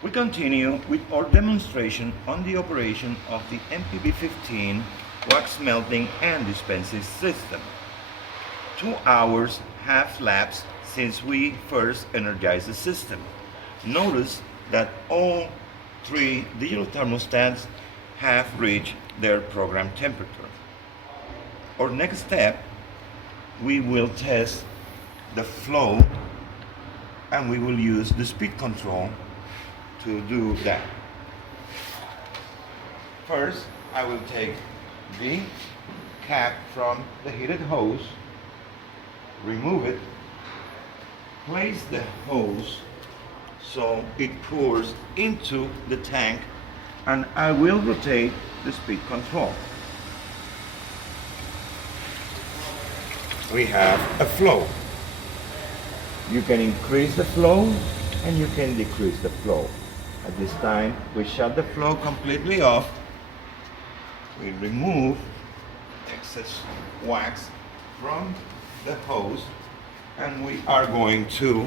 We continue with our demonstration on the operation of the MPV15 wax melting and dispensing system. 2 hours have lapsed since we first energized the system. Notice that all 3 digital thermostats have reached their program temperature. Our next step, we will test the flow and we will use the speed control to do that. First, I will take the cap from the heated hose, remove it, place the hose so it pours into the tank, and I will rotate the speed control. We have a flow. You can increase the flow and you can decrease the flow. At this time, we shut the flow completely off. We remove excess wax from the hose and we are going to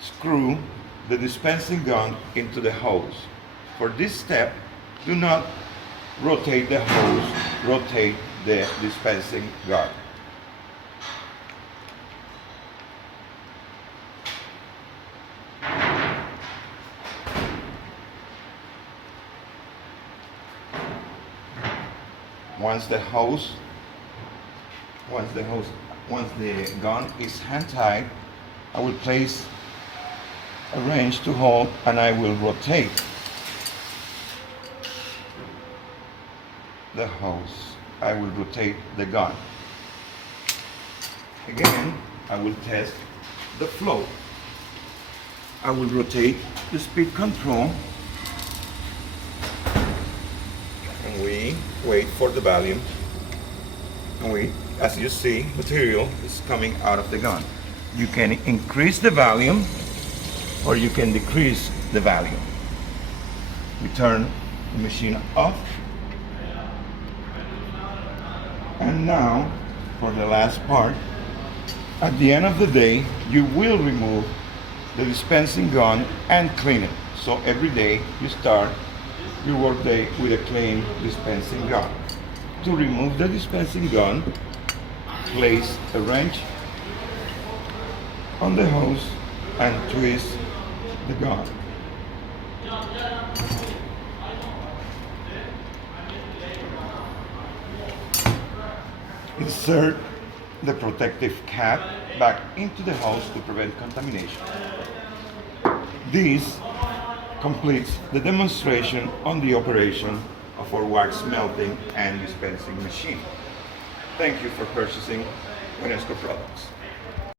screw the dispensing gun into the hose. For this step, do not rotate the hose, rotate the dispensing gun. Once the gun is hand tied, I will place a wrench to hold and I will rotate the hose. I will rotate the gun. Again, I will test the flow. I will rotate the speed control and we wait for the volume, and as you see, material is coming out of the gun. You can increase the volume or you can decrease the volume. We turn the machine off, and now for the last part. At the end of the day, you will remove the dispensing gun and clean it. So every day you start your workday with a clean dispensing gun. To remove the dispensing gun, place a wrench on the hose and twist the gun. Insert the protective cap back into the hose to prevent contamination. This completes the demonstration on the operation of our wax melting and dispensing machine. Thank you for purchasing Wenesco products.